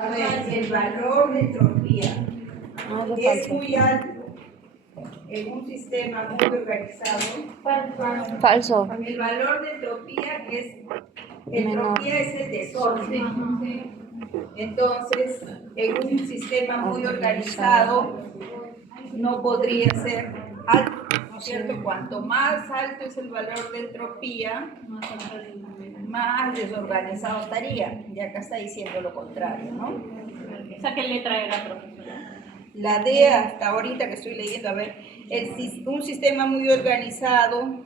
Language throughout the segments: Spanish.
A ver, el valor de entropía es muy alto en un sistema muy organizado. Falso. El valor de entropía es el desorden. Entonces, en un sistema muy organizado no podría ser alto, ¿no es cierto? Cuanto más alto es el valor de entropía, más desorganizado estaría. Y acá está diciendo lo contrario, ¿no? ¿Esa qué letra era, profesora? La D hasta ahorita que estoy leyendo, a ver, un sistema muy organizado,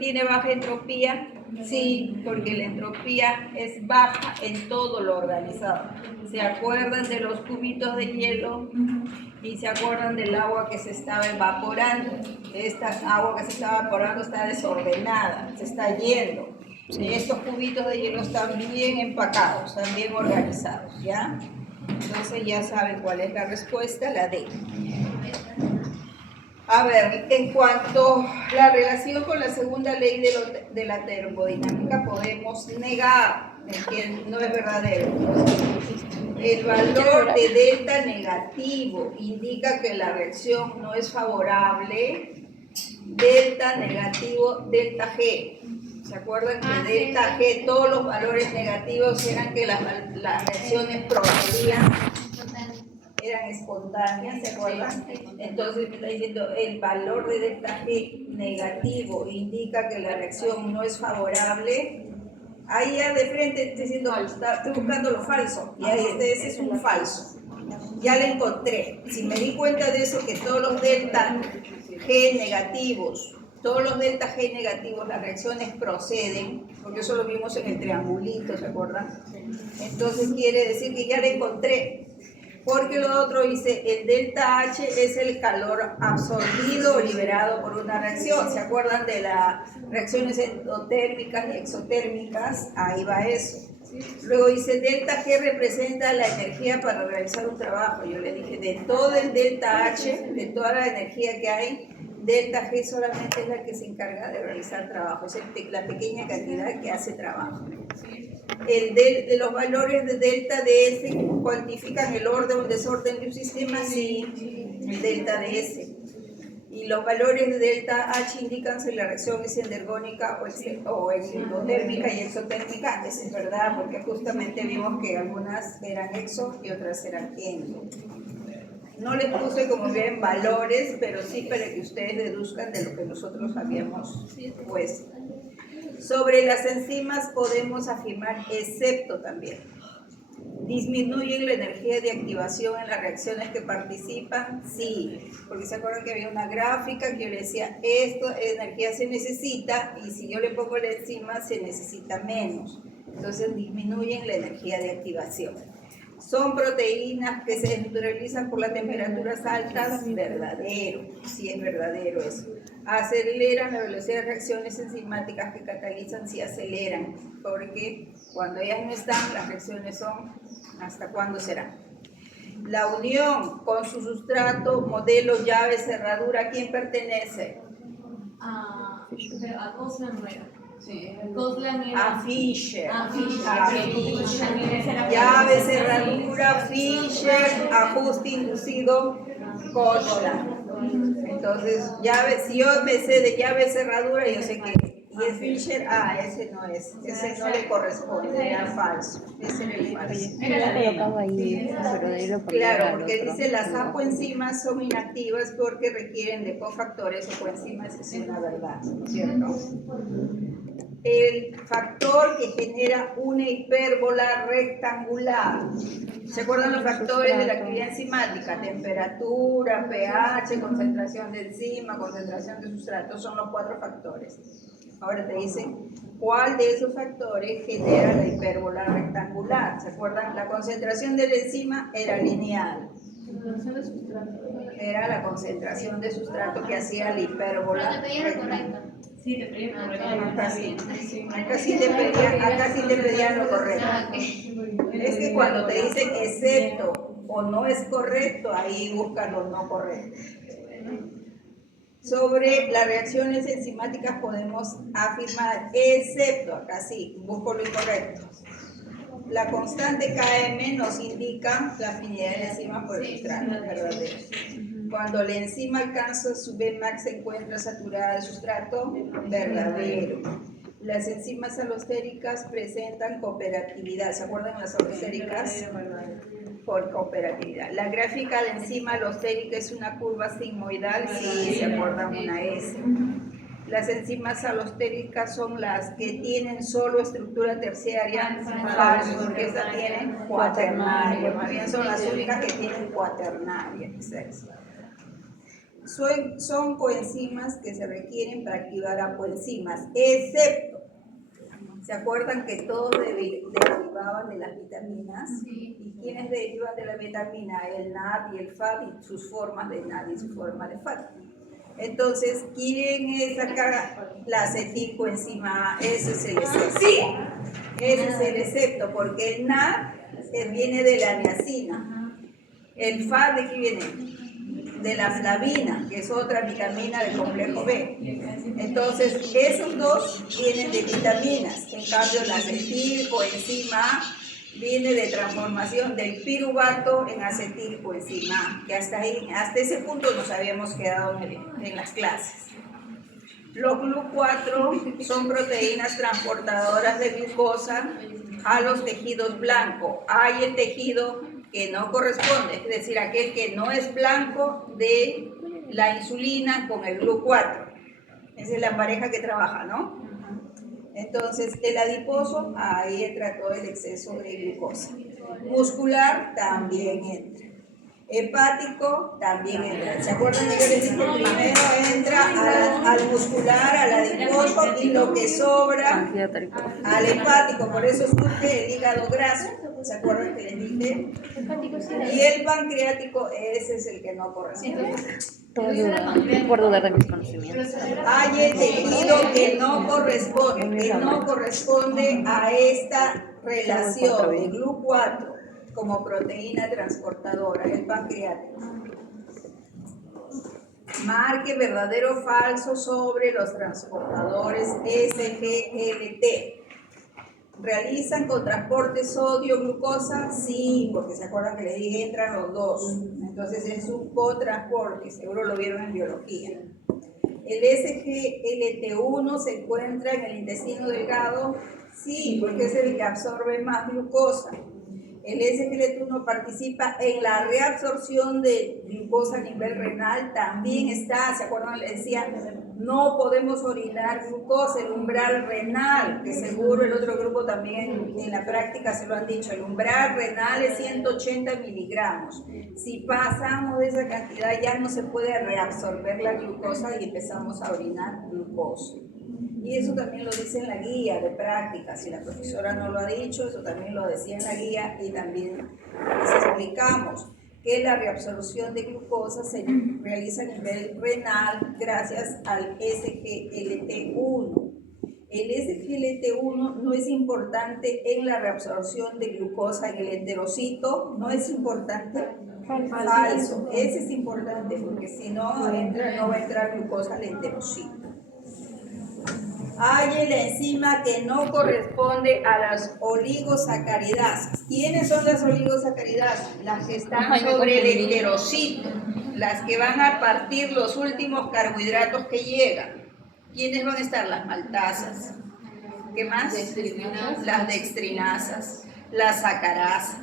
tiene baja entropía, sí, porque la entropía es baja en todo lo organizado. ¿Se acuerdan de los cubitos de hielo? Y se acuerdan del agua que se estaba evaporando. Esta agua que se está evaporando está desordenada, se está yendo. Estos cubitos de hielo están bien empacados, están bien organizados, ¿ya? Entonces ya saben cuál es la respuesta, la D. A ver, en cuanto a la relación con la segunda ley de la termodinámica, podemos negar que no es verdadero. El valor de delta negativo indica que la reacción no es favorable. Delta negativo, delta G. ¿Se acuerdan que delta G, todos los valores negativos eran que las reacciones procedían? Eran espontáneas, ¿se acuerdan? Entonces me está diciendo el valor de delta G negativo indica que la reacción no es favorable. Ahí ya de frente estoy diciendo, estoy buscando lo falso, y ahí ese es un falso. Ya lo encontré. Si me di cuenta de eso, que todos los delta G negativos, las reacciones proceden, porque eso lo vimos en el triangulito, ¿se acuerdan? Entonces quiere decir que ya lo encontré. Porque lo otro dice, el delta H es el calor absorbido o liberado por una reacción. ¿Se acuerdan de las reacciones endotérmicas y exotérmicas? Ahí va eso. Luego dice, delta G representa la energía para realizar un trabajo. Yo le dije, de todo el delta H, de toda la energía que hay, delta G solamente es la que se encarga de realizar trabajo. Es la pequeña cantidad que hace trabajo. Los valores de delta DS cuantifican el orden o el desorden de un sistema, sí, el delta DS. Y los valores de delta H indican si la reacción es endergónica o endotérmica y exotérmica. Eso es verdad, porque justamente vimos que algunas eran exo y otras eran endo. No les puse como bien valores, pero sí para que ustedes deduzcan de lo que nosotros habíamos puesto. Sobre las enzimas podemos afirmar excepto también. ¿Disminuyen la energía de activación en las reacciones que participan? Sí, porque se acuerdan que había una gráfica que yo le decía, esta energía se necesita y si yo le pongo la enzima se necesita menos. Entonces disminuyen la energía de activación. ¿Son proteínas que se desnaturalizan por las temperaturas altas? Verdadero, sí es verdadero eso. Aceleran la velocidad de reacciones enzimáticas que catalizan, sí aceleran, porque cuando ellas no están, las reacciones son, ¿hasta cuándo será? La unión con su sustrato, modelo, llave, cerradura, ¿a quién pertenece? A Gosling. Sí. A Fischer. Fischer. Llave, cerradura, Fischer, ajuste inducido, Kochler. Entonces, si yo me sé de llave, cerradura, yo sé que. Y es Fischer, ese no es. Ese no le corresponde, era falso. Ese era el falso. colocado ahí, pero de ahí lo ponía Claro, al porque otro. dice las apoenzimas son inactivas porque requieren de cofactores o coenzimas, es una verdad, ¿cierto? El factor que genera una hipérbola rectangular. ¿Se acuerdan los factores de la actividad enzimática? Temperatura, pH, concentración de enzima, concentración de sustrato, son los 4 factores. Ahora te dicen, ¿cuál de esos factores genera la hipérbola rectangular? ¿Se acuerdan? La concentración de la enzima era lineal. Era la concentración de sustrato que hacía la hipérbola rectangular. Sí, te pedí Acá sí te pedían lo correcto. Es que cuando te dicen excepto o no es correcto, ahí buscan lo no correcto. Sobre las reacciones enzimáticas podemos afirmar excepto, acá sí, busco lo incorrecto. La constante Km nos indica la afinidad de la enzima por el sustrato, verdadero. Cuando la enzima alcanza su Vmax se encuentra saturada de sustrato, verdadero. Las enzimas alostéricas presentan cooperatividad. ¿Se acuerdan las alostéricas? Por cooperatividad. La gráfica de enzima alostérica es una curva sigmoidal, si se acuerdan, una S. Las enzimas alostéricas son las que tienen solo estructura terciaria, falso, porque estas tienen cuaternaria, más bien son las únicas que tienen cuaternaria. Son coenzimas que se requieren para activar apoenzimas, excepto, ¿se acuerdan que todos derivaban de las vitaminas? ¿Y quiénes derivan de la vitamina? El NAD y el FAD y sus formas de NAD y su forma de FAD. Entonces, ¿quién es acá la acetilcoenzima A? Ese es el excepto. Sí, ese es el excepto, porque el NAD viene de la niacina. El FAD, ¿de qué viene? De la flavina, que es otra vitamina del complejo B. Entonces, esos dos vienen de vitaminas. En cambio, la acetilcoenzima A viene de transformación del piruvato en acetilcoenzima A, que hasta ese punto nos habíamos quedado en las clases. Los GLU4 son proteínas transportadoras de glucosa a los tejidos blancos. Hay el tejido que no corresponde, es decir, aquel que no es blanco de la insulina con el GLU4. Esa es la pareja que trabaja, ¿no? Entonces, el adiposo, ahí entra todo el exceso de glucosa. Muscular, también entra. Hepático, también entra. ¿Se acuerdan que yo les dije? Primero entra al muscular, al adiposo, y lo que sobra al hepático. Por eso surge el hígado graso. ¿Se acuerdan que les dije? Y el pancreático, ese es el que no corresponde. Por dudar de mis conocimientos. Hay el tejido que no corresponde a esta relación de GLU4 como proteína transportadora, el pancreático. Marque verdadero o falso sobre los transportadores SGLT. ¿Realizan con transporte sodio-glucosa? Sí, porque se acuerdan que les dije entran los dos. Entonces es un cotransporte, seguro lo vieron en biología. ¿El SGLT1 se encuentra en el intestino delgado? Sí, porque es el que absorbe más glucosa. El SGLT1 participa en la reabsorción de glucosa a nivel renal, también está, ¿se acuerdan? Les decía, no podemos orinar glucosa, el umbral renal, que seguro el otro grupo también en la práctica se lo han dicho, el umbral renal es 180 miligramos. Si pasamos de esa cantidad ya no se puede reabsorber la glucosa y empezamos a orinar glucosa. Y eso también lo dice en la guía de práctica, si la profesora no lo ha dicho, eso también lo decía en la guía y también les explicamos que la reabsorción de glucosa se realiza a nivel renal gracias al SGLT1. El SGLT1 no es importante en la reabsorción de glucosa en el enterocito, no es importante. Falso, ese es importante porque si no no va a entrar glucosa al enterocito. Hay la enzima que no corresponde a las oligosacaridasas. ¿Quiénes son las oligosacaridasas? Las que están sobre el enterocito, las que van a partir los últimos carbohidratos que llegan. ¿Quiénes van a estar? Las maltasas. ¿Qué más? Las dextrinasas, las sacarasas.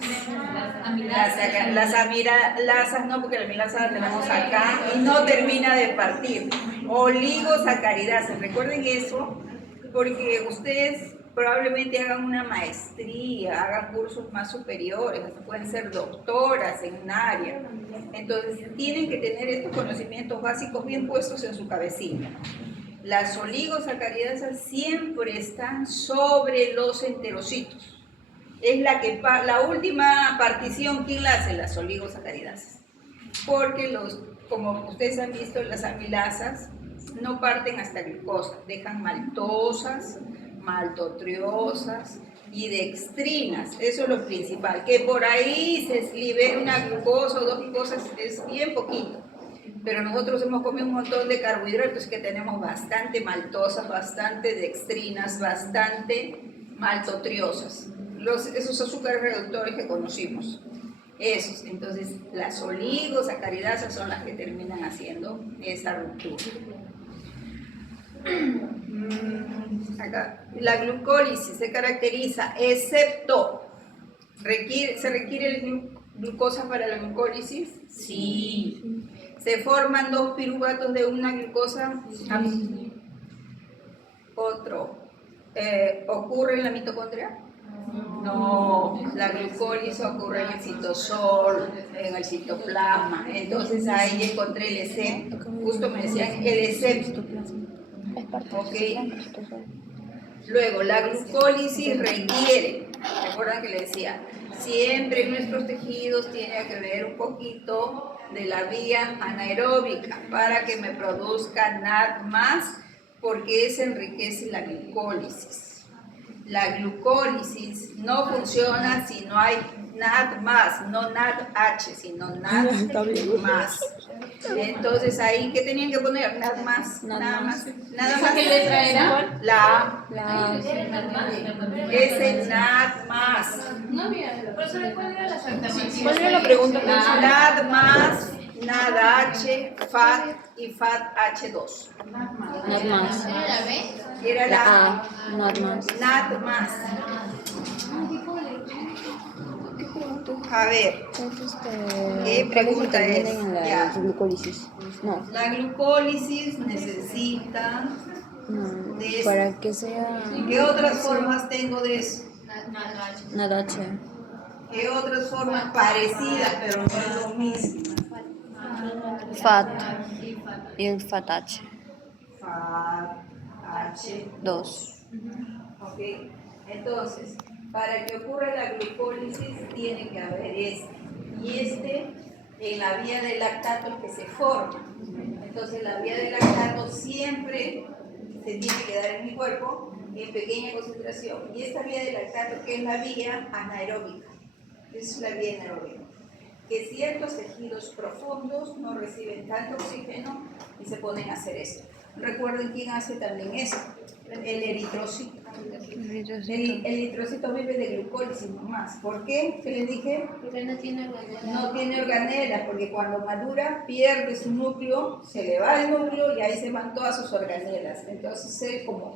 Las amilasas no, porque la amilasa la tenemos acá y no termina de partir. Oligosacaridasas, recuerden eso, porque ustedes probablemente hagan una maestría, hagan cursos más superiores, pueden ser doctoras en un área. Entonces, tienen que tener estos conocimientos básicos bien puestos en su cabecita. Las oligosacaridasas siempre están sobre los enterocitos. Es la última partición, ¿quién la hace? Las oligosacaridasas. Porque como ustedes han visto, las amilasas no parten hasta glucosa, dejan maltosas, maltotriosas y dextrinas. Eso es lo principal, que por ahí se libera una glucosa o dos glucosas, es bien poquito. Pero nosotros hemos comido un montón de carbohidratos que tenemos bastante maltosas, bastante dextrinas, bastante maltotriosas. esos azúcares reductores que conocimos. Esos, entonces las oligosacaridasas son las que terminan haciendo esa ruptura. Acá, la glucólisis se caracteriza, excepto, ¿se requiere glucosa para la glucólisis? Sí. ¿Se forman dos piruvatos de una glucosa? Otro, ¿ocurre en la mitocondria? No, la glucólisis ocurre en el citosol, en el citoplasma. Entonces ahí encontré el excepto. Justo me decían el excepto. Ok. Luego, la glucólisis requiere, recuerdan que le decía, siempre en nuestros tejidos tiene que ver un poquito de la vía anaeróbica para que me produzca NAD+, porque eso enriquece la glucólisis. La glucólisis no funciona si no hay NAD+, no NADH, sino NAD+. Entonces ahí, ¿qué tenían que poner? NAD+, nada más. ¿Qué letra era? La La es el NAD+. No había. Profesora, ¿cuál era la alternativa? ¿Cuál era la pregunta? NAD+, NADH, FAT y FATH2. NAD más. ¿Era la B? Era La la A. NAD más. NAD+. A ver, ¿qué pregunta es? La Ya. glucólisis. No. La glucólisis necesita de eso. Para que sea ¿Qué otras formas tengo de eso? NADH. ¿Qué otras formas parecidas, pero no es lo mismo? FAT. Y el FATH. FATH. 2. Ok, entonces, para que ocurra la glucólisis tiene que haber este en la vía del lactato es que se forma. Entonces la vía del lactato siempre se tiene que dar en mi cuerpo en pequeña concentración. Y esta vía del lactato que es la vía anaeróbica, es la vía anaeróbica, que ciertos tejidos profundos no reciben tanto oxígeno y se ponen a hacer esto. Recuerden quién hace también eso, el eritrocito. El eritrocito vive de glucólisis nomás. ¿Por qué? ¿Qué les dije? Porque no tiene organelas. No tiene organelas, porque cuando madura pierde su núcleo, se le va el núcleo y ahí se van todas sus organelas. Entonces él, como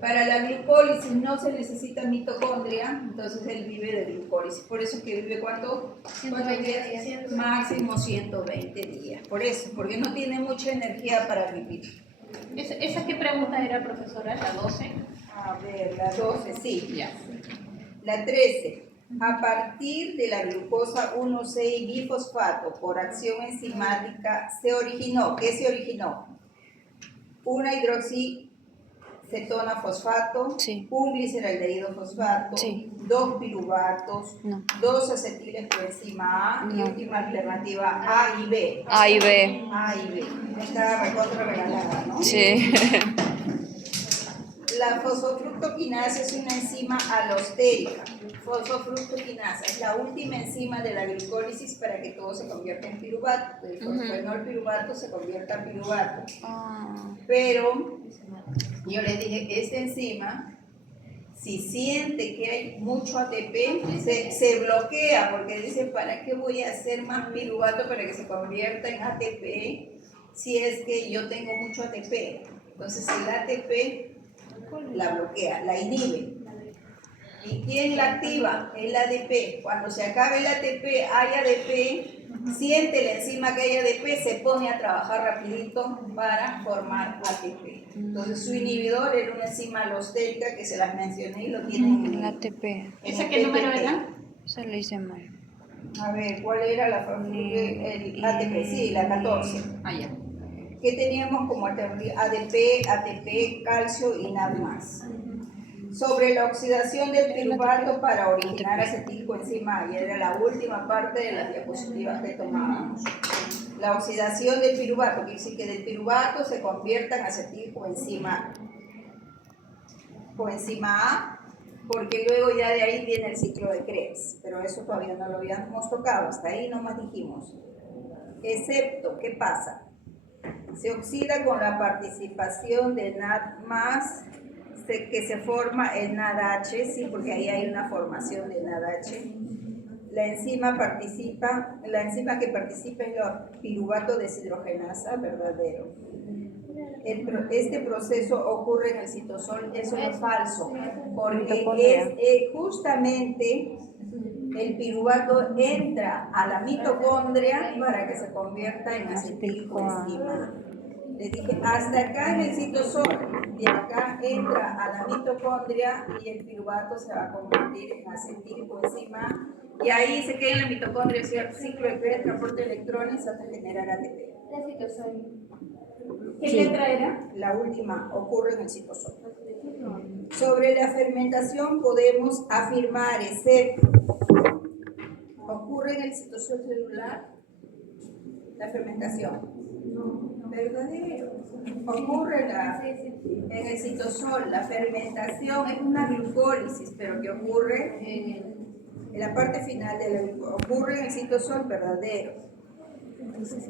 para la glucólisis no se necesita mitocondria, entonces él vive de glucólisis. Por eso que vive ¿cuántos días? Máximo 120 días. Por eso, porque no tiene mucha energía para vivir. ¿Esa qué pregunta era, profesora? ¿La 12? A ver, la 12, sí. Ya. La 13. A partir de la glucosa 1,6-bifosfato por acción enzimática se originó. ¿Qué se originó? Una hidroxicetona fosfato, Sí. un gliceraldehído fosfato, Sí. 2 piruvatos, No. 2 acetiles coenzima A y No. última alternativa A y B. A y B. A y B. Está recontra regalada, ¿no? Sí. La fosfofructoquinasa es una enzima alostérica. Fosfofructoquinasa es la última enzima de la glucólisis para que todo se convierta en piruvato. El fosfenol piruvato se convierta en piruvato. Pero yo les dije, esta enzima, si siente que hay mucho ATP, se bloquea porque dice, ¿para qué voy a hacer más piruvato para que se convierta en ATP si es que yo tengo mucho ATP? Entonces el ATP la bloquea, la inhibe. ¿Y quién la activa? El ADP. Cuando se acabe el ATP, hay ADP, siente la enzima que hay ADP, se pone a trabajar rapidito para formar ATP. Entonces su inhibidor era una enzima alostérica que se las mencioné y lo tienen en El ATP. ¿Esa qué número era? Se lo hice mal. A ver, ¿cuál era la familia? El ATP, sí, la 14. Ah, ya. Que teníamos como alternativa ADP, ATP, calcio y nada más. Sobre la oxidación del piruvato para originar acetilcoenzima A, y era la última parte de las diapositivas que tomábamos. La oxidación del piruvato, quiere decir que del piruvato se convierta en acetilcoenzima A, porque luego ya de ahí viene el ciclo de Krebs, pero eso todavía no lo habíamos tocado, hasta ahí nomás dijimos. Excepto, ¿qué pasa? Se oxida con la participación de NAD+, que se forma el NADH, sí, porque ahí hay una formación de NADH. La enzima que participa es la piruvato deshidrogenasa, verdadero. Este proceso ocurre en el citosol, eso es falso, porque es justamente el piruvato entra a la mitocondria para que se convierta en acetilcoenzima. Les dije, hasta acá en el citosol, de acá entra a la mitocondria y el piruvato se va a convertir en acetilcoenzima y ahí se queda en la mitocondria, el ciclo de transporte de electrones hasta generar ATP. ¿Qué letra era? La última ocurre en el citosol. Sobre la fermentación podemos afirmar, excepto, ocurre en el citosol celular la fermentación. Verdadero. Ocurre en el citosol, la fermentación es una glucólisis, pero que ocurre en la parte final de la glucólisis. Ocurre en el citosol, verdadero.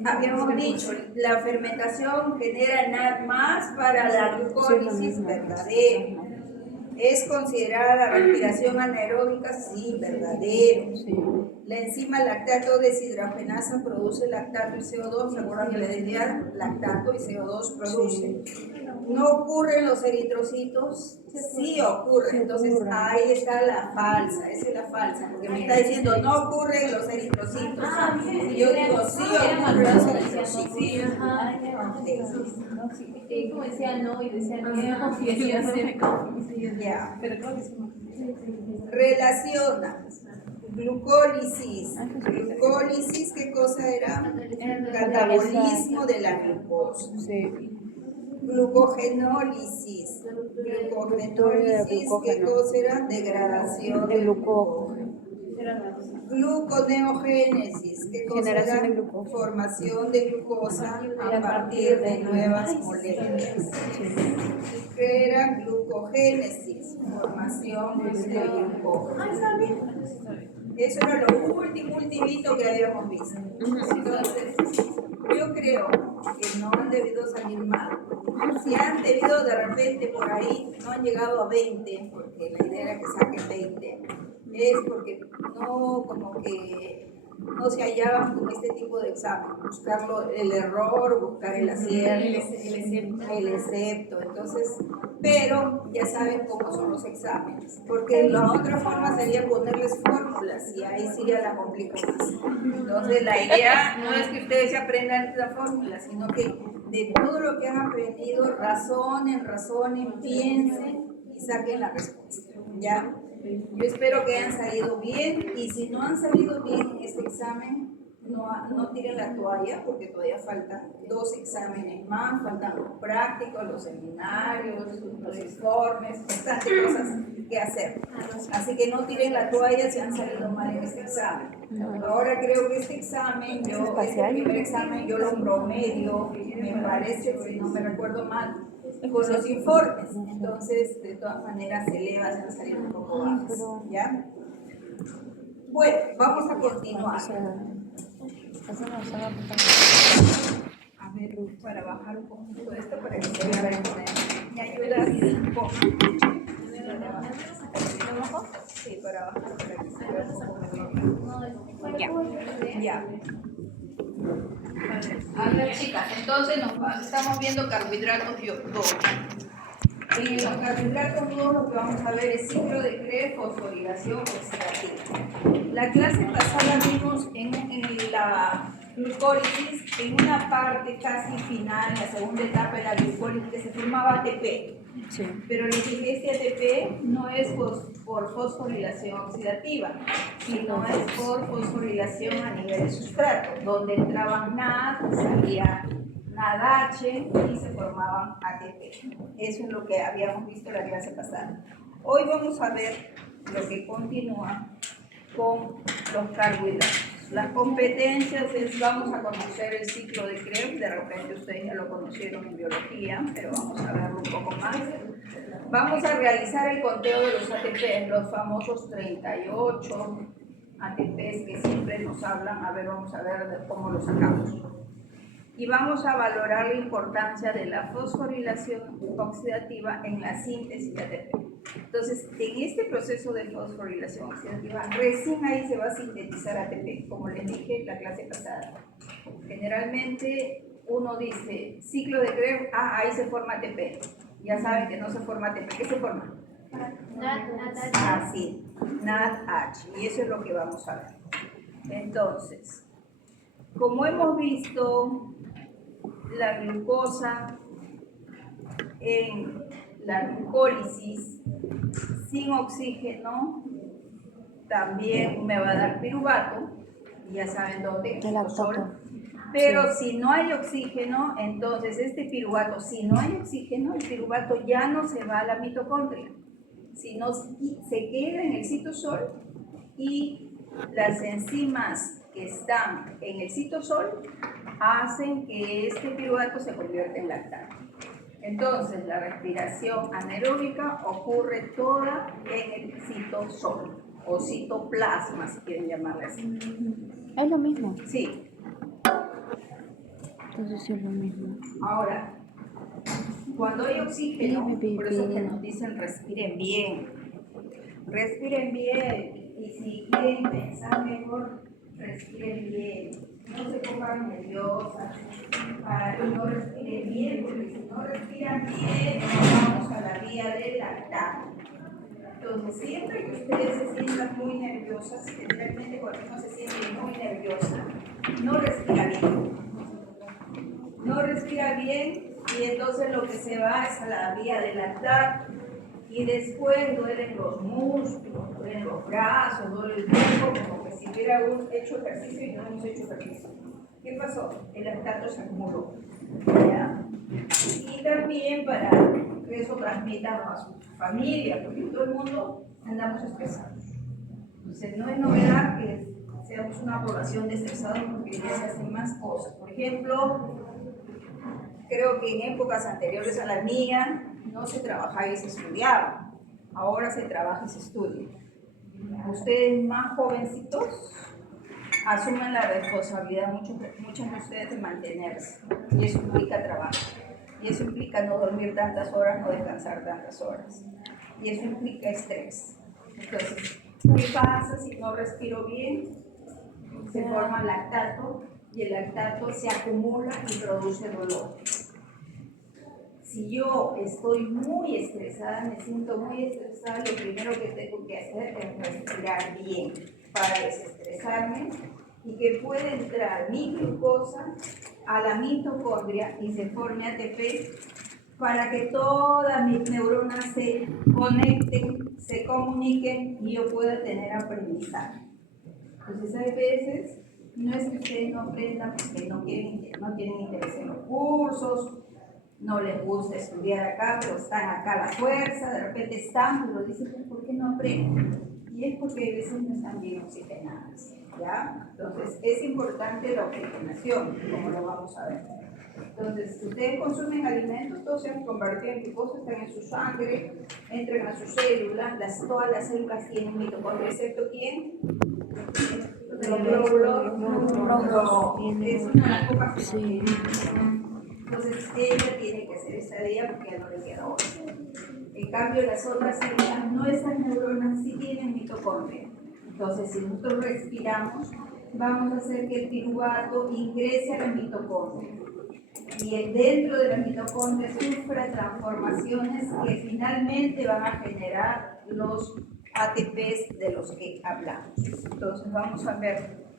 Habíamos dicho, la fermentación genera nada más para la glucólisis, verdadero. ¿Es considerada la respiración anaeróbica? Sí, verdadero. La enzima lactato deshidrogenasa produce lactato y CO2. ¿Se acuerdan que le decía lactato y CO2 produce? ¿No ocurren los eritrocitos? Sí ocurre. Entonces ahí está la falsa, esa es la falsa, porque me está diciendo no ocurren los eritrocitos. Y yo digo sí ocurren los eritrocitos. Sí, como decía no y decía no, y decía Ya. Relaciona glucólisis. Glucólisis, ¿qué cosa era? Catabolismo de la glucosa. Glucogenólisis. Glucogenólisis, ¿qué cosa era? Degradación de glucógeno. Gluconeogénesis, ¿qué cosa era? Formación de glucosa a partir de nuevas moléculas. ¿Qué era? Glucogénesis, formación de glucógeno. Eso era lo ultimito que habíamos visto. Entonces, yo creo que no han debido salir mal. Si han debido de repente por ahí, no han llegado a 20, porque la idea era que saquen 20, es porque no, como que no se hallaban con este tipo de examen, buscarlo, el error, buscar el acierto, el excepto, entonces, pero ya saben cómo son los exámenes, porque la otra forma sería ponerles fórmulas y ahí sí ya la complico más. Entonces la idea no es que ustedes se aprendan la fórmula, sino que de todo lo que han aprendido, razonen, piensen y saquen la respuesta, ¿ya? Yo espero que hayan salido bien y si no han salido bien en este examen, no tiren la toalla porque todavía faltan 2 exámenes más, faltan los prácticos, los seminarios, los informes, bastantes cosas que hacer. Así que no tiren la toalla si han salido mal en este examen. Ahora creo que este examen, este primer examen yo lo promedio, me parece, si no me recuerdo mal, con los informes, entonces de todas maneras se eleva, se va a salir un poco más, ¿ya? Bueno, vamos a continuar. A ver, para bajar un poquito esto, para que se vea ¿me ayudas un poco? Sí, para bajar, para que se vea un poco mejor. Ya. A ver, chicas, entonces estamos viendo carbohidratos 2. En los carbohidratos 2 lo que vamos a ver es ciclo de Krebs, fosforilación oxidativa. La clase pasada vimos en la glucólisis, en una parte casi final, la segunda etapa de la glucólisis, que se formaba ATP. Sí. Pero les dije, este ATP no es por fosforilación oxidativa, sino es por fosforilación a nivel de sustrato, donde entraban NAD, salía NADH y se formaban ATP. Eso es lo que habíamos visto la clase pasada. Hoy vamos a ver lo que continúa con los carbohidratos. Las competencias es, vamos a conocer el ciclo de Krebs, de repente ustedes ya lo conocieron en biología, pero vamos a verlo un poco más. Vamos a realizar el conteo de los ATP, los famosos 38 ATPs que siempre nos hablan. A ver, vamos a ver cómo los sacamos. y vamos a valorar la importancia de la fosforilación oxidativa en la síntesis de ATP. Entonces, en este proceso de fosforilación oxidativa, recién ahí se va a sintetizar ATP, como les dije en la clase pasada. Generalmente uno dice ciclo de Krebs, ahí se forma ATP. Ya saben que no se forma ATP. ¿Qué se forma? Así, NADH. Y eso es lo que vamos a ver. Entonces, como hemos visto, la glucosa en la glucólisis sin oxígeno también me va a dar piruvato, y ya saben dónde, El lactato. pero si no hay oxígeno, entonces este piruvato, si no hay oxígeno, el piruvato ya no se va a la mitocondria, sino se queda en el citosol, y las enzimas que están en el citosol hacen que este piruvato se convierta en lactato. Entonces, la respiración anaeróbica ocurre toda en el citosol o citoplasma, si quieren llamarle así. Es lo mismo. Sí. Entonces sí es lo mismo. Ahora, cuando hay oxígeno, por eso que nos dicen respiren bien. Respiren bien, y si quieren pensar mejor, respiren bien. No se pongan nerviosas, no respiren bien, porque si no respiran bien, vamos a la vía del lactato. Entonces, siempre que ustedes se sientan muy nerviosas, generalmente cuando uno se siente muy nerviosa, no respira bien. No respira bien, y entonces lo que se va es a la vía del lactato, y después duelen los músculos, duelen los brazos, duele el cuerpo, como que si hubiera hecho ejercicio y no hemos hecho ejercicio. ¿Qué pasó? El lactato se acumuló. ¿Ya? Y también para que eso transmita a su familia, porque todo el mundo andamos estresados. Entonces no es novedad que seamos una población de estresados, porque ya se hacen más cosas. Por ejemplo, creo que en épocas anteriores a la mía no se trabajaba y se estudiaba. Ahora se trabaja y se estudia. Ustedes más jovencitos asumen la responsabilidad, muchos de ustedes, de mantenerse. Y eso implica trabajo. Y eso implica no dormir tantas horas, no descansar tantas horas. Y eso implica estrés. Entonces, ¿qué pasa si no respiro bien? Se forma lactato, y el lactato se acumula y produce dolor. Si yo estoy muy estresada, me siento muy estresada, lo primero que tengo que hacer es respirar bien para desestresarme, y que pueda entrar mi glucosa a la mitocondria y se forme ATP, para que todas mis neuronas se conecten, se comuniquen, y yo pueda tener aprendizaje. Entonces, hay veces, no es que ustedes no aprendan porque no tienen interés en los cursos, no les gusta estudiar acá, pero están acá a la fuerza, de repente están, pero dicen, ¿por qué no aprenden? Y es porque a veces no están bien oxigenadas, ¿ya? Entonces, es importante la oxigenación, como lo vamos a ver. Entonces, si ustedes consumen alimentos, todos se han convertido en glucosa, están en su sangre, entran a sus células, todas las células tienen mitocondria, excepto ¿quién? Los glóbulos. Es una de las pocas que no tienen. Entonces, ella tiene que hacer esa día porque ya no le queda otra. En cambio, las otras células, no, esas neuronas sí tienen mitocondria. Entonces, si nosotros respiramos, vamos a hacer que el piruvato ingrese a la mitocondria. Y dentro de la mitocondria sufra transformaciones que finalmente van a generar los ATPs de los que hablamos. Entonces, vamos a ver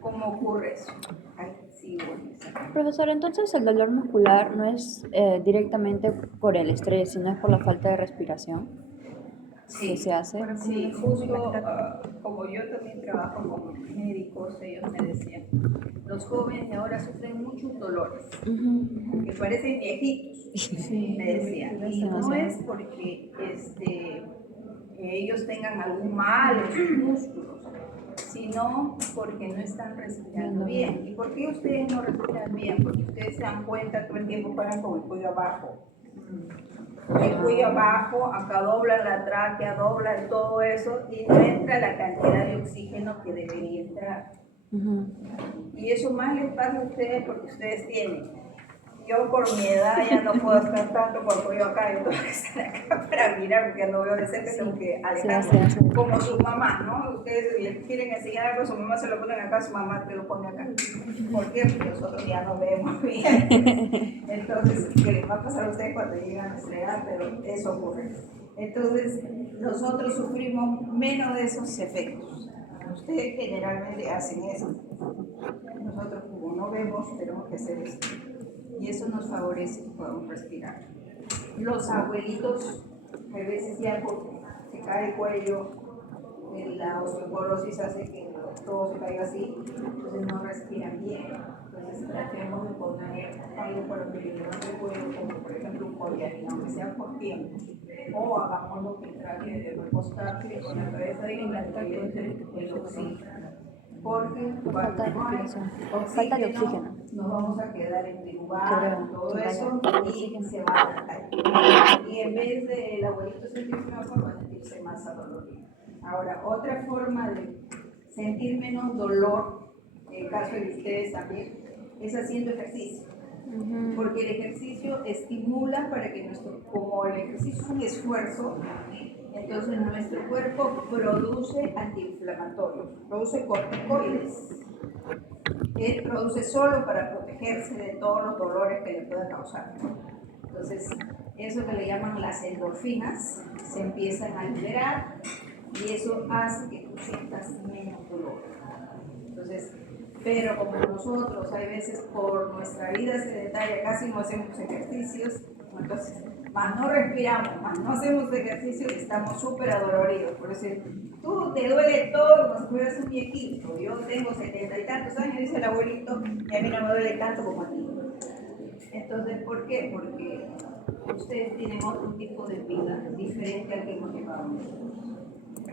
cómo ocurre eso. Ay, sí, bueno, Profesor, entonces el dolor muscular no es directamente por el estrés, sino es por la falta de respiración que se hace. Sí, justo como yo también trabajo con médicos, ellos me decían, los jóvenes de ahora sufren muchos dolores, que parecen viejitos, me decían, y no es porque ellos tengan algún mal en sus músculos, sino porque no están respirando bien. ¿Y por qué ustedes no respiran bien? Porque ustedes se dan cuenta todo el tiempo paran con el cuello abajo. El cuello abajo, acá doblan la tráquea, doblan todo eso, y no entra la cantidad de oxígeno que debería entrar. Ujú. Y eso más les pasa a ustedes porque ustedes tienen. Yo por mi edad ya no puedo estar tanto cuando yo acá, yo tengo que estar acá para mirar porque no veo de cerca, tengo que alejarme, sí. como su mamá, ¿no? Ustedes les quieren enseñar algo, su mamá se lo ponen acá, su mamá te lo pone acá. ¿Por qué? Porque nosotros ya no vemos bien. Entonces, ¿qué les va a pasar a ustedes cuando llegan a nuestra edad? Pero eso ocurre. Entonces, nosotros sufrimos menos de esos efectos. Ustedes generalmente hacen eso. Nosotros como no vemos, tenemos que hacer eso. Y eso nos favorece que podamos respirar. Los abuelitos, a veces ya porque se cae el cuello, la osteoporosis hace que todo se caiga así, entonces no respiran bien. Entonces tratemos de poner algo para que levante el cuello, como por ejemplo un collar, aunque sea por tiempo. O hagamos lo que trate de recostarse con la cabeza bien en el oxígeno. Porque cuando no hay Falta de oxígeno. nos vamos a quedar en Creo, todo que eso vaya, y oxígeno. se va a adaptar. Y en vez de el abuelito sentirse mejor, va a sentirse más adolorido. Ahora, otra forma de sentir menos dolor, en el caso de ustedes también, es haciendo ejercicio. Porque el ejercicio estimula para que como el ejercicio es un esfuerzo, entonces nuestro cuerpo produce antiinflamatorios, produce corticoides. Él produce solo para protegerse de todos los dolores que le pueda causar. Entonces, eso que le llaman las endorfinas se empiezan a liberar y eso hace que tú sientas menos dolor. Entonces, pero como nosotros hay veces por nuestra vida sedentaria casi no hacemos ejercicios, entonces más no respiramos, más no hacemos ejercicio y estamos súper adoloridos. Por eso tú te duele todo como si fueras un viejito. Yo tengo 70 y tantos años, dice el abuelito, y a mí no me duele tanto como a ti. Entonces, ¿por qué? Porque ustedes tienen otro tipo de vida diferente al que hemos llevado nosotros.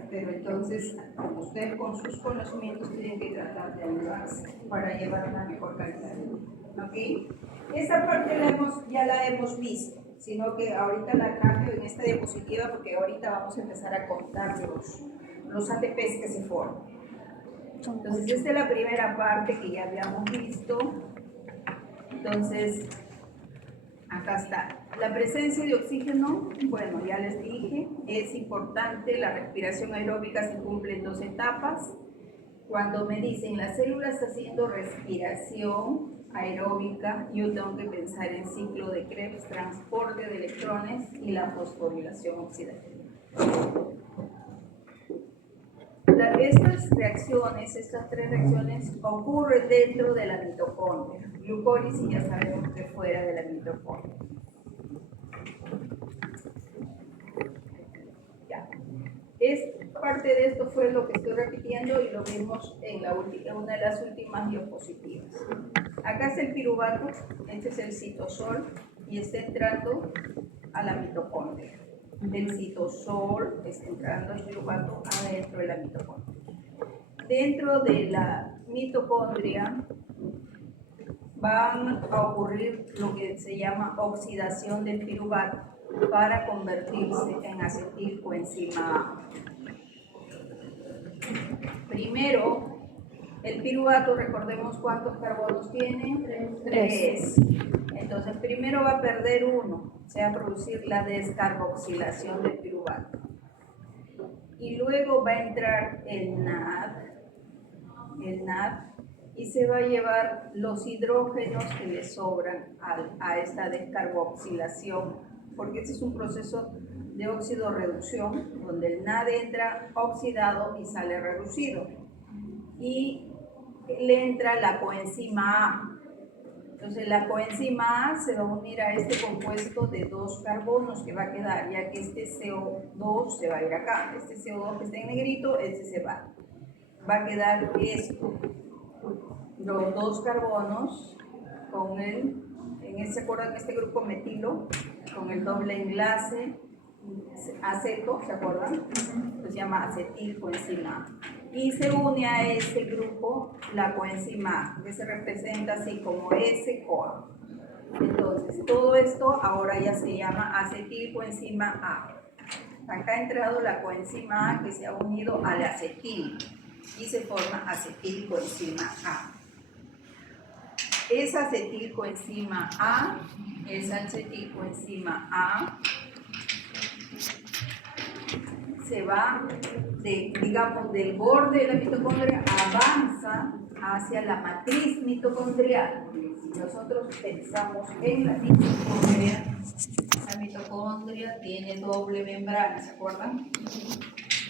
Pero entonces, ustedes con sus conocimientos tienen que tratar de ayudarse para llevar una mejor calidad de vida. ¿Ok? Esta parte ya la hemos visto, sino que ahorita la traje en esta diapositiva porque ahorita vamos a empezar a contar los ATPs que se forman. Entonces, esta es la primera parte que ya habíamos visto. Entonces, acá está. La presencia de oxígeno, bueno, ya les dije, es importante. La respiración aeróbica se cumple en 2 etapas. Cuando me dicen la célula está haciendo respiración aeróbica, yo tengo que pensar en ciclo de Krebs, transporte de electrones y la fosforilación oxidativa. Estas reacciones, estas 3 reacciones ocurren dentro de la mitocondria. Glucólisis ya sabemos que fuera de la mitocondria. Ya. Parte de esto fue lo que estoy repitiendo y lo vimos en una de las últimas diapositivas. Acá está el piruvato, este es el citosol y está entrando a la mitocondria. El citosol está entrando el piruvato adentro de la mitocondria. Dentro de la mitocondria van a ocurrir lo que se llama oxidación del piruvato para convertirse en acetilcoenzima A. Primero, el piruvato, recordemos cuántos carbonos tiene, 3. Entonces, primero va a perder 1, se va a producir la descarboxilación del piruvato. Y luego va a entrar el NAD, y se va a llevar los hidrógenos que le sobran a esta descarboxilación, porque este es un proceso de óxido-reducción, donde el NAD entra oxidado y sale reducido. Y le entra la coenzima A. Entonces la coenzima A se va a unir a este compuesto de 2 carbonos que va a quedar, ya que este CO2 se va a ir acá. Este CO2 que está en negrito, este se va. Va a quedar esto. Los 2 carbonos con ¿se acuerdan? Este grupo metilo, con el doble enlace aceto, ¿se acuerdan? Se llama acetilcoenzima A. Y se une a este grupo la coenzima A, que se representa así como S-CoA. Entonces, todo esto ahora ya se llama acetilcoenzima A. Acá ha entrado la coenzima A que se ha unido al acetil. y se forma acetilcoenzima A. Esa acetilcoenzima A se va, digamos, del borde de la mitocondria, avanza hacia la matriz mitocondrial. Si nosotros pensamos en la mitocondria tiene doble membrana, ¿se acuerdan?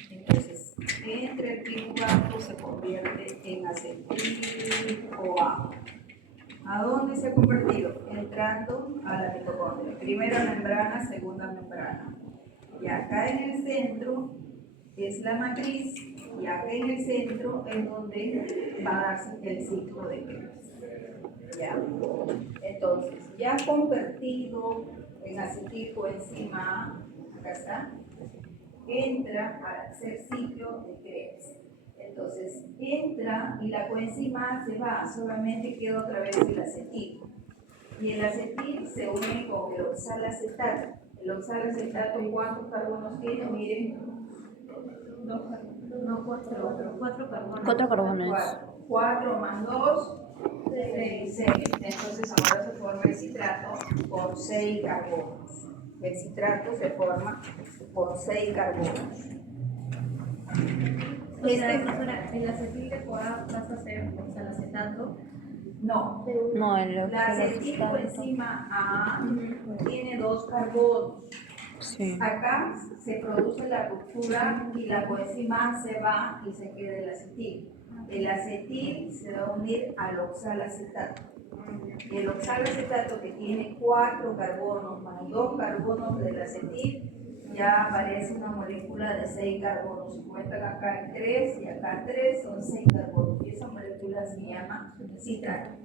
Entonces, entre el piruvato se convierte en acetil-CoA. ¿A dónde se ha convertido? Entrando a la mitocondria. Primera membrana, segunda membrana. Y acá en el centro es la matriz, y acá en el centro es donde va a darse el ciclo de Krebs. ¿Ya? Entonces, ya convertido en acetilcoenzima A, acá está, entra al tercer ciclo de Krebs. Entonces, entra y la coenzima A se va, solamente queda otra vez el acetil. Y el acetil se une con el oxalacetato. El oxalacetato, ¿cuántos carbonos tiene? Miren. Cuatro carbonos. 4 carbonos. 4 más 2, 6. Entonces ahora se forma el citrato con 6 carbonos. El citrato se forma con 6 carbonos. Profesora, el acetil de CoA pasa a ser oxalacetato. No, No, el la acetilcoenzima A tiene 2 carbonos. Sí. Acá se produce la ruptura y la coenzima A se va y se queda el acetil. El acetil se va a unir al oxalacetato. Y el oxalacetato, que tiene 4 carbonos más 2 carbonos del acetil, ya aparece una molécula de 6 carbonos. Se cuentan acá en 3 y acá 3, son 6 carbonos. Y esa molécula se llama citrato.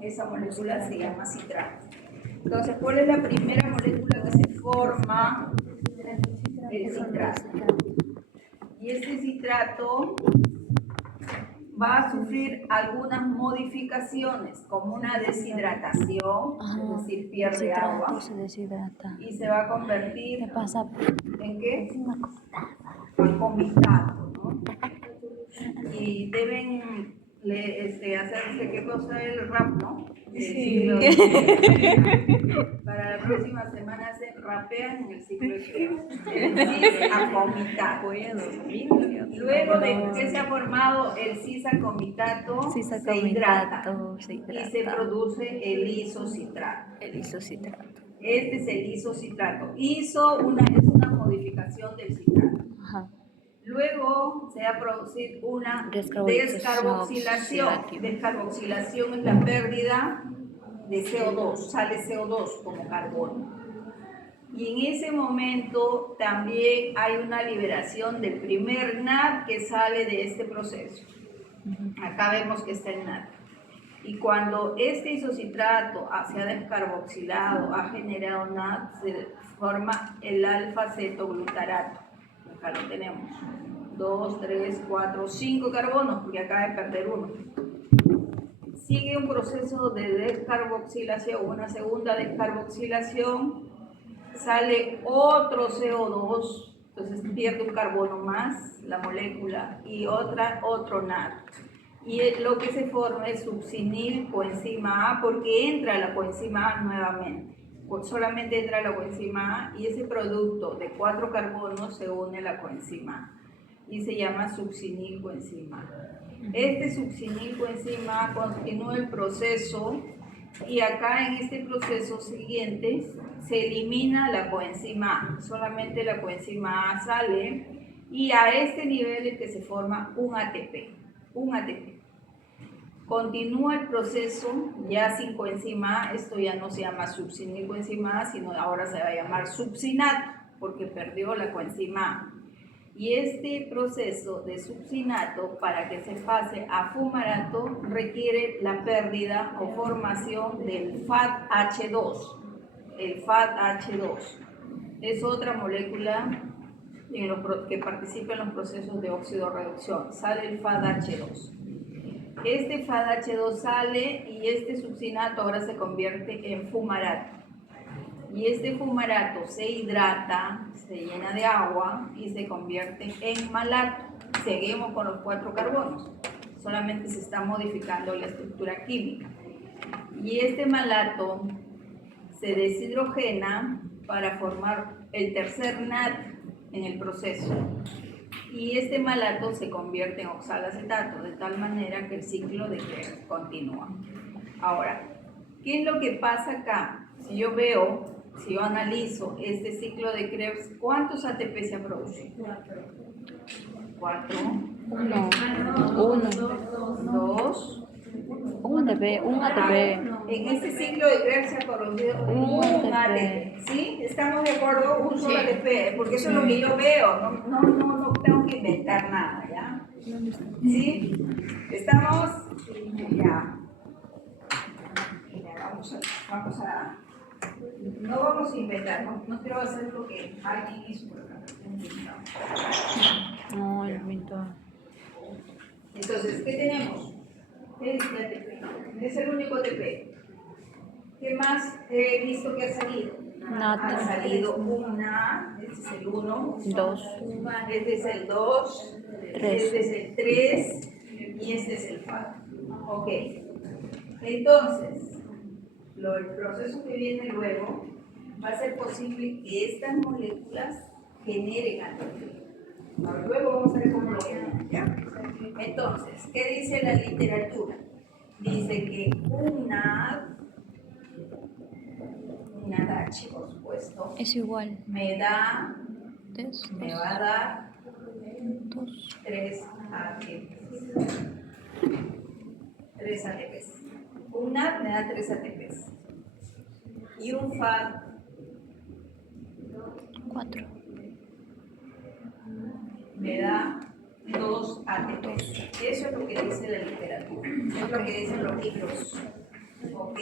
Esa molécula se llama citrato. Entonces, ¿cuál es la primera molécula que se forma? El citrato. Y este citrato va a sufrir algunas modificaciones, como una deshidratación, es decir, pierde agua, Se deshidrata. y se va a convertir ¿Qué pasa? ¿en qué? Acomitato, ¿no? Y deben hacerse, ¿qué cosa es el rap, no? Sí. Para la próxima semana se rapean en el ciclo de Krebs. El cis-acomitato. Luego de que se ha formado el cis-acomitato, se hidrata y se produce el isocitrato. Este es el isocitrato. Es una modificación del citrato. Ajá. Luego se va a producir una Descarboxilación. descarboxilación. Descarboxilación es la pérdida de CO2, sale CO2 como carbono. Y en ese momento también hay una liberación del primer NAD que sale de este proceso. Acá vemos que está el NAD. Y cuando este isocitrato se ha descarboxilado, ha generado NAD, se forma el alfa-cetoglutarato. Acá lo tenemos. 2, 3, 4, 5 carbonos, porque acaba de perder uno. Sigue un proceso de descarboxilación, una segunda descarboxilación, sale otro CO2, entonces pierde un carbono más la molécula y otro NAD. Y lo que se forma es succinil coenzima A, porque entra la coenzima A nuevamente. Solamente entra la coenzima A y ese producto de 4 carbonos se une a la coenzima A y se llama succinil coenzima A. Este succinil coenzima A continúa el proceso y acá en este proceso siguiente se elimina la coenzima A, solamente la coenzima A sale y a este nivel es que se forma un ATP. Continúa el proceso ya sin coenzima A, esto ya no se llama succinil coenzima A, sino ahora se va a llamar succinato, porque perdió la coenzima A. Y este proceso de succinato, para que se pase a fumarato, requiere la pérdida o formación del FADH2. El FADH2 es otra molécula que participa en los procesos de oxidorreducción. Sale el FADH2. Este FADH2 sale y este succinato ahora se convierte en fumarato. Y este fumarato se hidrata, se llena de agua y se convierte en malato. seguimos con los 4 carbonos, solamente se está modificando la estructura química. Y este malato se deshidrogena para formar el tercer NAD en el proceso. Y este malato se convierte en oxalacetato, de tal manera que el ciclo de Krebs continúa. Ahora, ¿qué es lo que pasa acá? Si yo analizo este ciclo de Krebs, ¿cuántos ATP se producen? 4, 1, 2. un ATP. En este ciclo de Krebs se ha producido un ATP. ¿Sí? ¿Estamos de acuerdo? Un solo ATP, porque eso es lo que yo veo. No tengo que inventar nada, ¿ya? ¿Sí? ¿Estamos? Ya. Mira, no vamos a inventar, no quiero hacer lo que alguien hizo por acá. No, el pintor. Entonces, ¿qué tenemos? Este ATP. Es el único ATP. ¿Qué más he visto que ha salido? Ha salido una, este es el 1, 2, este es el 2, 3. este es el 3 y este es el 4. Ok. Entonces, el proceso que viene luego va a ser posible que estas moléculas generen ATP. Ahora, luego vamos a ver cómo lo generan, ¿ya? Entonces, ¿qué dice la literatura? Dice que un NADH, por supuesto, Es igual. me va a dar 2. 3 ATPs. 3 ATPs. Un NAD me da 3 ATPs. Y un FAD 4. me da 2 ATPs. Eso es lo que dice la literatura. Es lo que dicen los libros. Ok.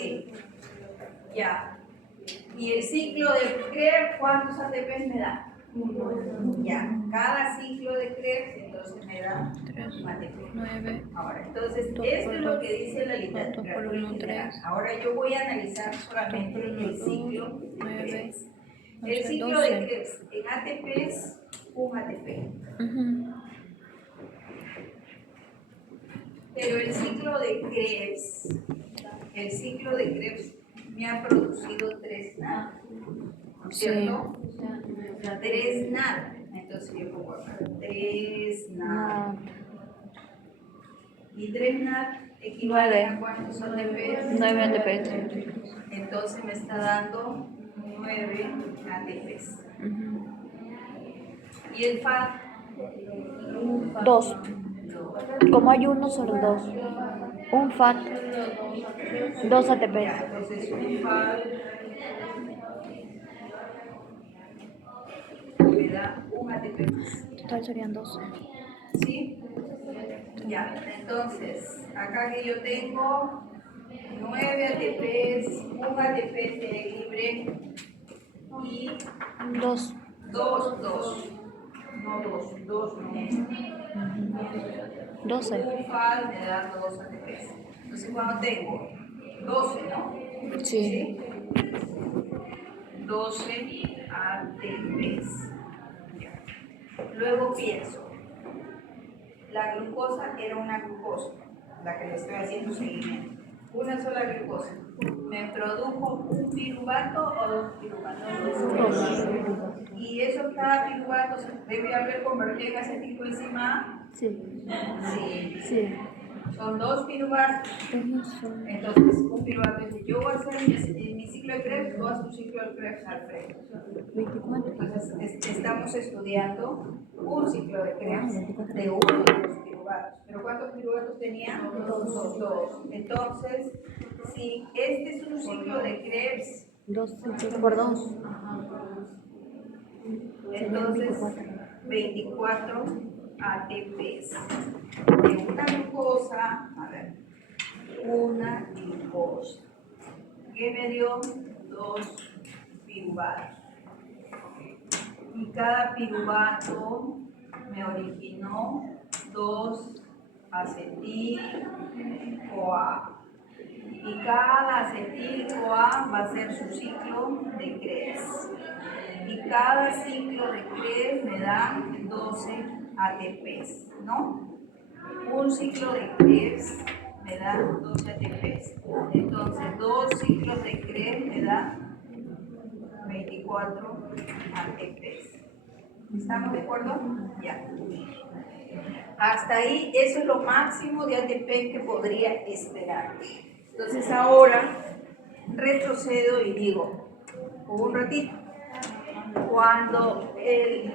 Ya. ¿Y el ciclo de Krebs cuántos ATPs me da? Ya. Cada ciclo de Krebs entonces me da 3, un ATP. 9. Ahora, entonces, 2 esto por es lo 2, que dice la 4 literatura. por 1, 3. Ahora yo voy a analizar 2 solamente por 1, el 2, ciclo de 9. Krebs. 11, El ciclo 12. de Krebs en ATPs, un ATP. Pero el ciclo de Krebs me ha producido 3 NAD, ¿cierto? 3 NAD. Entonces yo pongo acá 3 NAD. Y 3 NAD equivalen a cuántos ATPs? 9 ATPs. Entonces me está dando 9 ATPs. ¿Y el FAD? 2. Como hay uno, solo 2. Un FAT, 2 ATPs. Entonces un FAD me da un ATP más. Total serían 12. ¿Sí? Ya, entonces, acá que yo tengo 9 ATPs, un ATP libre y 2. 2, no 2 no. 12. Un FAD me da 2 ATPs. Entonces, cuando tengo 12, ¿no? Sí. 12 ATPs. Ya. Luego pienso, la glucosa era una glucosa, la que le estoy haciendo seguimiento. Una sola glucosa. ¿Me produjo un piruvato o 2 piruvatos? 2. ¿Y eso cada piruvato se debe haber convertido en acetilcoenzima A? Sí. Sí. Sí. Son 2 piruvatos. Entonces, un piruvato dice, yo voy a hacer mi ciclo de Krebs, tú haces un ciclo de Krebs al frente. 24. Entonces, estamos estudiando un ciclo de Krebs de uno de los piruvatos. ¿Pero cuántos piruvatos tenía? 2. Entonces, si este es un ciclo de Krebs, 2 por 2. entonces 24 ATPs. De una glucosa, a ver, una glucosa, que me dio 2 piruvatos. Y cada piruvato me originó 2 acetil-CoA. Y cada acetil-CoA va a ser su ciclo de Krebs. Y cada ciclo de Krebs me da 12 ATPs, ¿no? Un ciclo de Krebs me da 12 ATPs. Entonces, 2 ciclos de Krebs me da 24 ATPs. ¿Estamos de acuerdo? Ya. Hasta ahí, eso es lo máximo de ATP que podría esperar. Entonces ahora retrocedo y digo, un ratito, cuando el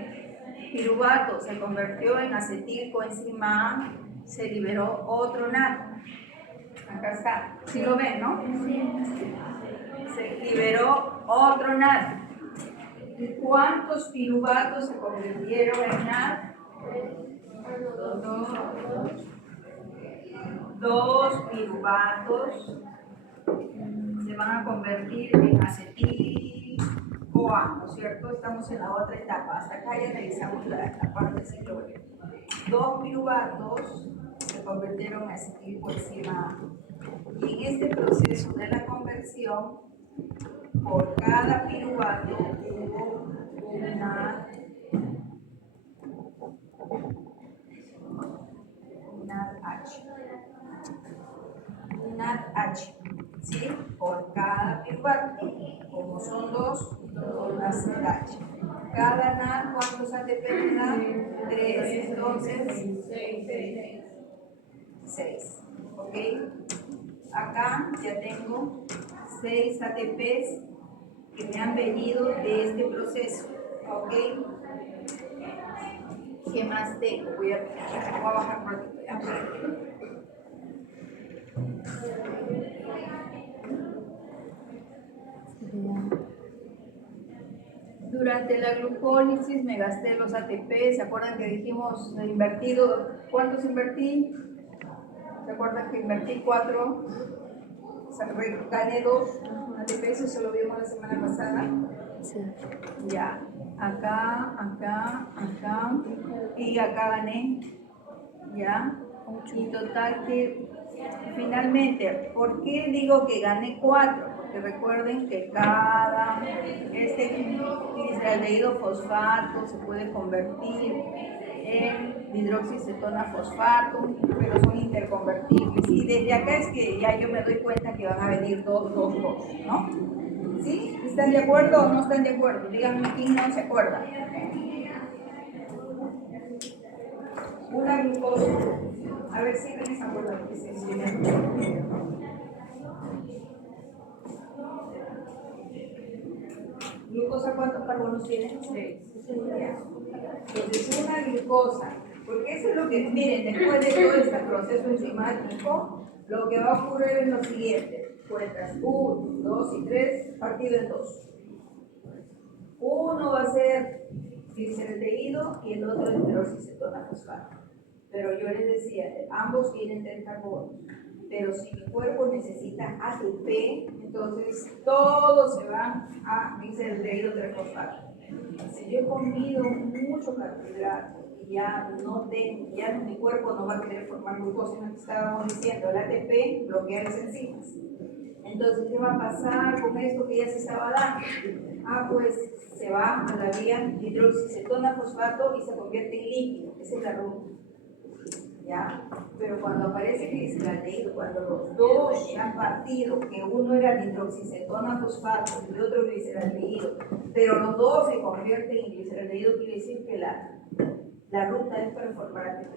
piruvato se convirtió en acetilcoenzima A, se liberó otro NAD. Acá está, ¿sí lo ven, no? Se liberó otro NAD. ¿Y cuántos piruvatos se convirtieron en NAD? Dos piruvatos se van a convertir en acetil-CoA, ¿no es cierto? Estamos en la otra etapa. Hasta acá ya realizamos la parte del ciclo breve. 2 piruvatos se convirtieron en acetilcoenzima A. Y en este proceso de la conversión, por cada piruvato hubo una H. NAD H, ¿sí? Por cada piruvato, como son 2, hace H. Cada NAD, ¿cuántos ATP me da? 3, entonces 6, ¿ok? Acá ya tengo 6 ATPs que me han venido de este proceso, ¿ok? ¿Qué más tengo? Voy a bajar un ratito, ya. Durante la glucólisis me gasté los ATP, ¿se acuerdan que dijimos invertido? ¿Cuántos invertí? ¿Se acuerdan que invertí 4? Gané 2 ATP, eso se lo vimos la semana pasada. Sí. Ya, acá, y acá gané, ya, y total que finalmente, ¿por qué digo que gané 4? Porque recuerden que cada glicaldehído fosfato se puede convertir en hidroxicetona fosfato, pero son interconvertibles, y desde acá es que ya yo me doy cuenta que van a venir 2, ¿no? ¿Sí? ¿Están de acuerdo o no están de acuerdo? Díganme quién no se acuerda. Una glucosa. A ver si ven esa acuerdo lo que se enseña. ¿Glucosa cuántos carbonos tiene? 6. Entonces, una glucosa. Porque eso es lo que, miren, después de todo este proceso enzimático, lo que va a ocurrir es lo siguiente. Cuentas 1, 2 y 3 partido en 2. Uno va a ser glicaldehído y el otro es hidroxicetona fosfato. Pero yo les decía, ambos tienen 3 carbonos. Pero si mi cuerpo necesita ATP, entonces todos se van a glicaldehído 3-fosfato. Si yo he comido mucho carbohidrato y ya mi cuerpo no va a querer formar glucosa, no estábamos diciendo, el ATP bloquea las enzimas. Entonces, ¿qué va a pasar con esto que ya se estaba dando? Pues se va a la vía hidroxicetona fosfato y se convierte en líquido. Esa es la ruta. ¿Ya? Pero cuando aparece glicaldehído, cuando los dos han partido, que uno era hidroxicetona fosfato y el otro glicaldehído, pero los dos se convierten en glicaldehído, quiere decir que la ruta es para formar ATP.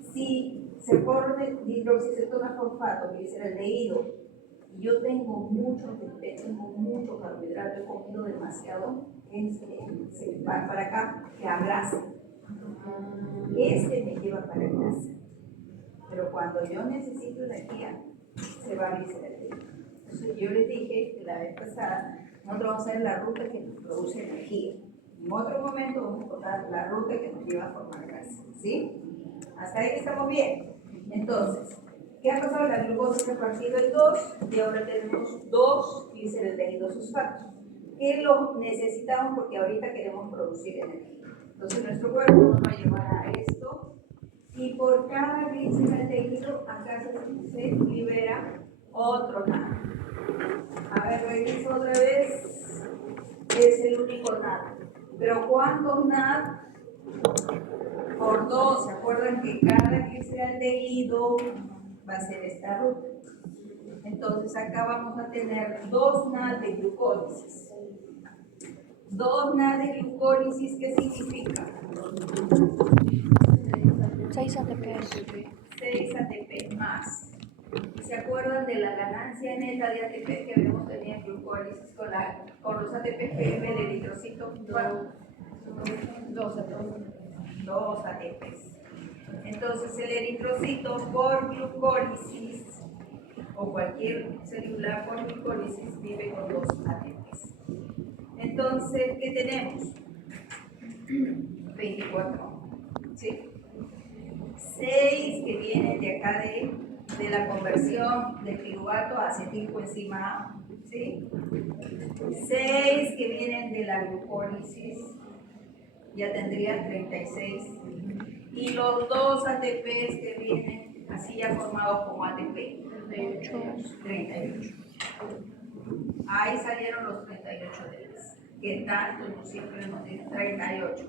Si se forma hidroxicetona fosfato, glicaldehído, y yo tengo mucho ATP, tengo mucho carbohidrato, he comido demasiado, se va para acá, que abraza. Me lleva para grasa. Pero cuando yo necesito energía, se va a glicaldehído. Entonces yo les dije que la vez pasada, nosotros vamos a hacer la ruta que nos produce energía. En otro momento vamos a contar la ruta que nos lleva a formar grasa. ¿Sí? Hasta ahí estamos bien. Entonces, ¿qué ha pasado? La glucosa se ha partido en 2 y ahora tenemos 2 glicaldehídos fosfatos. ¿Qué lo necesitamos? Porque ahorita queremos producir energía. Entonces nuestro cuerpo nos va a llevar a esto y por cada glicaldehído acá se libera otro NAD. A ver, reviso otra vez. Es el único NAD. Pero ¿cuántos NAD por 2, ¿se acuerdan que cada que sea aldehído va a ser esta ruta? Entonces acá vamos a tener 2 NAD de glucólisis. 2 NAD de glucólisis, ¿qué significa? 6 ATP. 6 ATP más. ¿Se acuerdan de la ganancia neta de ATP que habíamos tenido en glucólisis con los ATP GM del eritrocito? 2 ATPs. Entonces el eritrocito por glucólisis o cualquier celular por glucólisis vive con 2 ATPs. Entonces, ¿qué tenemos? 24. ¿Sí? 6 que vienen de acá de la conversión de piruvato a acetilcoenzima A. ¿Sí? 6 que vienen de la glucólisis, ya tendrían 36. Y los 2 ATPs que vienen así ya formados como ATP, 38. Ahí salieron los 38 de ellos. Que tanto nos siempre nos dicen 38.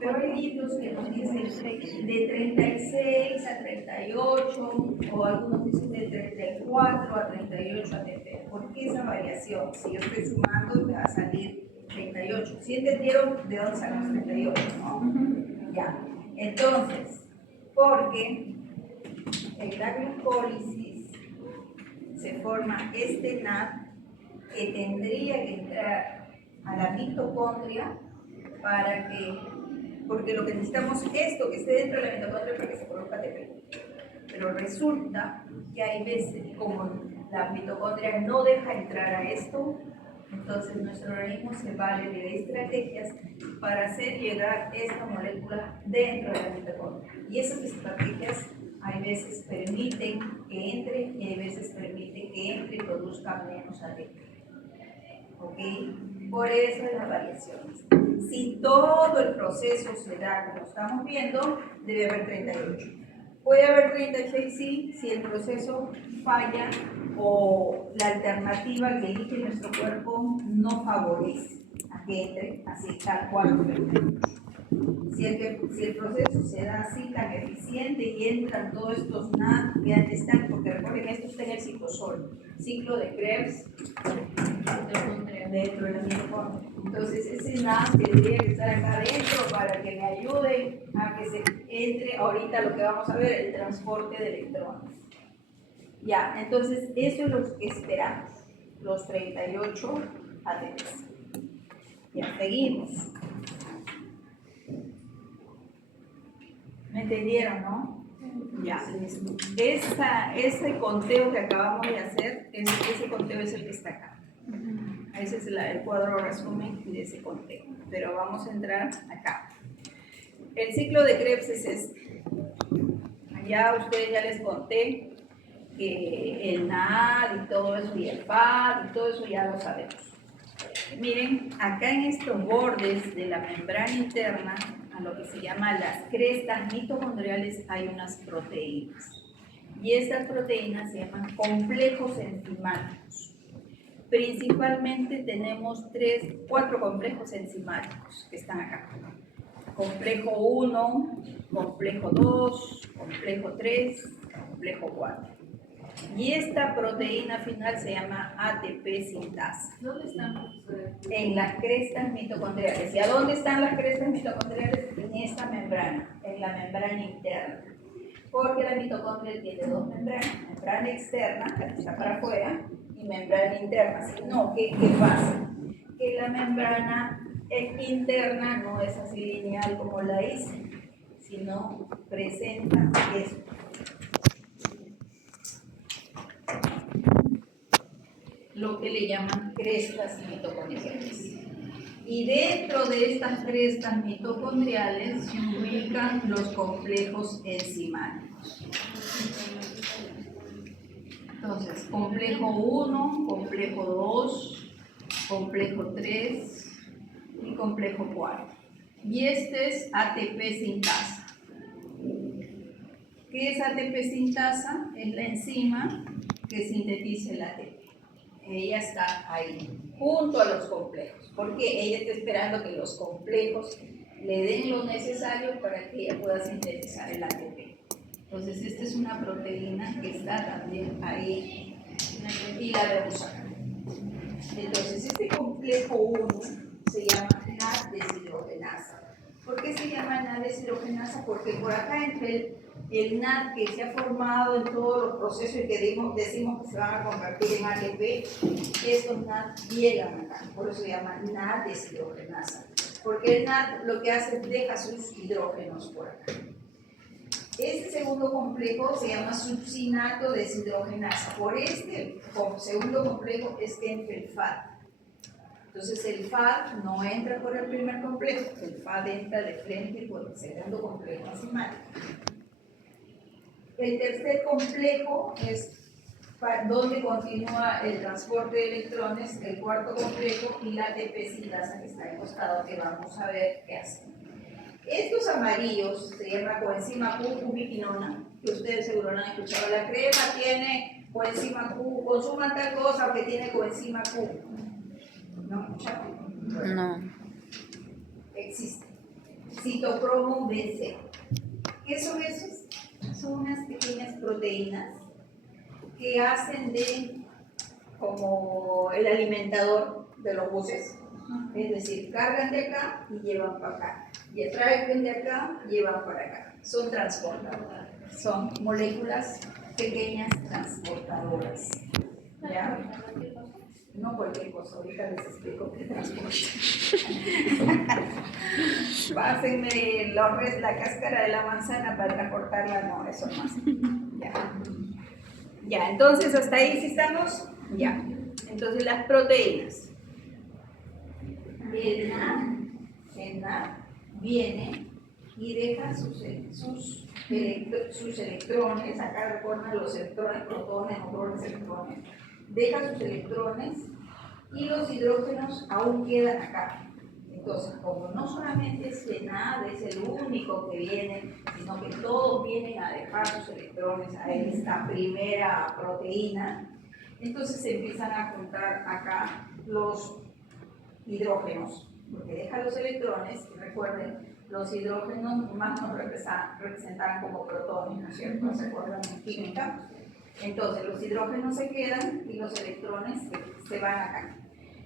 Pero hay libros que nos dicen de 36 a 38, o algunos dicen de 34 a 38 ATP. ¿Por qué esa variación? Si yo estoy sumando, me va a salir 38. ¿Sí entendieron de dónde salen los 38? ¿No? Ya. Entonces, porque en la glucólisis se forma este NAD que tendría que entrar a la mitocondria para que, porque lo que necesitamos es esto, que esté dentro de la mitocondria para que se produzca ATP. Pero resulta que hay veces, como la mitocondria no deja entrar a esto, entonces nuestro organismo se vale de estrategias para hacer llegar esta molécula dentro de la mitocondria. Y esas estrategias hay veces permiten que entre y hay veces permiten que entre y produzca menos ATP. ¿Ok? Por eso es las variaciones. Si todo el proceso se da como estamos viendo, debe haber 38. Puede haber 36, sí, si el proceso falla o la alternativa que elige nuestro cuerpo no favorece a que entre así tal cual. Si el proceso se da así tan eficiente y entran todos estos NAD que antes están, porque recuerden esto está en el citosol, ciclo de Krebs dentro de la mitocondria. Entonces ese NAD tendría que estar acá adentro para que me ayude a que se entre ahorita lo que vamos a ver, el transporte de electrones. Ya, entonces eso es lo que esperamos, los 38 ATPs. Ya, seguimos. ¿Me entendieron, no? Ya. Ese conteo que acabamos de hacer, ese conteo es el que está acá. Ese es el cuadro resumen de ese conteo. Pero vamos a entrar acá. El ciclo de Krebs es este. Allá a ustedes ya les conté que el NAD y todo eso, y el FAD y todo eso ya lo sabemos. Miren, acá en estos bordes de la membrana interna, a lo que se llama las crestas mitocondriales, hay unas proteínas. Y estas proteínas se llaman complejos enzimáticos. Principalmente tenemos 4 complejos enzimáticos que están acá. Complejo 1, complejo 2, complejo 3, complejo 4. Y esta proteína final se llama ATP sintasa. ¿Dónde están? En las crestas mitocondriales. ¿Y a dónde están las crestas mitocondriales? En esta membrana, en la membrana interna. Porque la mitocondria tiene 2 membranas, membrana externa, que está para afuera, y membrana interna. Si no, ¿qué pasa? Que la membrana interna no es así lineal como la hice, sino presenta esto. Lo que le llaman crestas mitocondriales. Y dentro de estas crestas mitocondriales se ubican los complejos enzimáticos. Entonces, complejo 1, complejo 2, complejo 3 y complejo 4. Y este es ATP sintasa. ¿Qué es ATP sintasa? Es la enzima que sintetiza el ATP. Ella está ahí, junto a los complejos, porque ella está esperando que los complejos le den lo necesario para que ella pueda sintetizar el ATP. Entonces, esta es una proteína que está también ahí y la vemos acá. Entonces, este complejo 1 se llama NAD-deshidrogenasa. ¿Por qué se llama NAD-deshidrogenasa? Porque por acá entre el NAD que se ha formado en todos los procesos y que decimos que se van a convertir en ATP, estos NAD llegan acá, por eso se llama NAD-deshidrogenasa. Porque el NAD lo que hace es deja sus hidrógenos por acá. Ese segundo complejo se llama succinato deshidrogenasa. Por este segundo complejo es que entra el FAD. Entonces el FAD no entra por el primer complejo, el FAD entra de frente por el segundo complejo enzimático. El tercer complejo es donde continúa el transporte de electrones, el cuarto complejo y la ATP sintasa que está al costado, que vamos a ver qué hace. Estos amarillos se llama coenzima Q, ubiquinona, que ustedes seguro no han escuchado. La crema tiene coenzima Q, consuman tal cosa porque tiene coenzima Q. ¿No han escuchado? No. Existe. Citocromo BC. ¿Qué son esos? Son unas pequeñas proteínas que hacen de como el alimentador de los buses. Es decir, cargan de acá y llevan para acá. Y traen de acá y llevan para acá. Son transportadoras. Son moléculas pequeñas transportadoras. ¿Ya? No cualquier cosa, ahorita les explico qué transporta. Pásenme la cáscara de la manzana para transportarla, no, eso no hace. Ya, entonces hasta ahí sí estamos. Ya, entonces las proteínas. El NAD viene y deja sus electrones, acá recuerdan los electrones, protones, neutrones, electrones, deja sus electrones y los hidrógenos aún quedan acá. Entonces, como no solamente este NAD es el único que viene, sino que todos vienen a dejar sus electrones a esta primera proteína, entonces se empiezan a juntar acá los hidrógenos, porque deja los electrones, y recuerden, los hidrógenos más nos representan como protones, ¿no es cierto? ¿Se acuerdan en química? Entonces los hidrógenos se quedan y los electrones se van acá.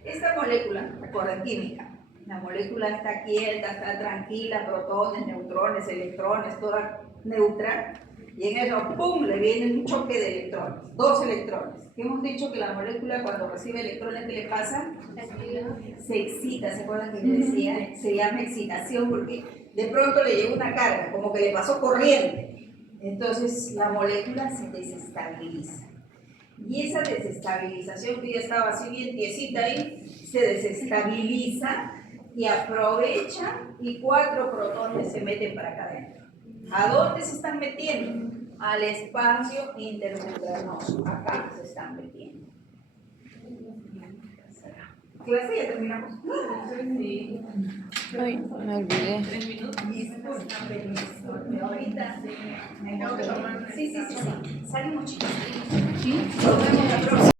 Esta molécula, recuerden química, la molécula está quieta, está tranquila, protones, neutrones, electrones, toda neutra, y en eso, ¡pum!, le viene un choque de electrones, dos electrones. Hemos dicho que la molécula cuando recibe electrones, ¿qué le pasa? Se excita, ¿se acuerdan que yo decía? Se llama excitación porque de pronto le llegó una carga, como que le pasó corriente. Entonces la molécula se desestabiliza. Y esa desestabilización que ya estaba así bien tiesita ahí, se desestabiliza y aprovecha y 4 protones se meten para acá adentro. ¿A dónde se están metiendo? Al espacio intermembranoso. Acá se están metiendo. ¿Clase ya terminamos? Sí. Ay, me olvidé. 3 minutos. Ahorita. Sí. Salimos, chicos. Sí. Nos vemos la próxima.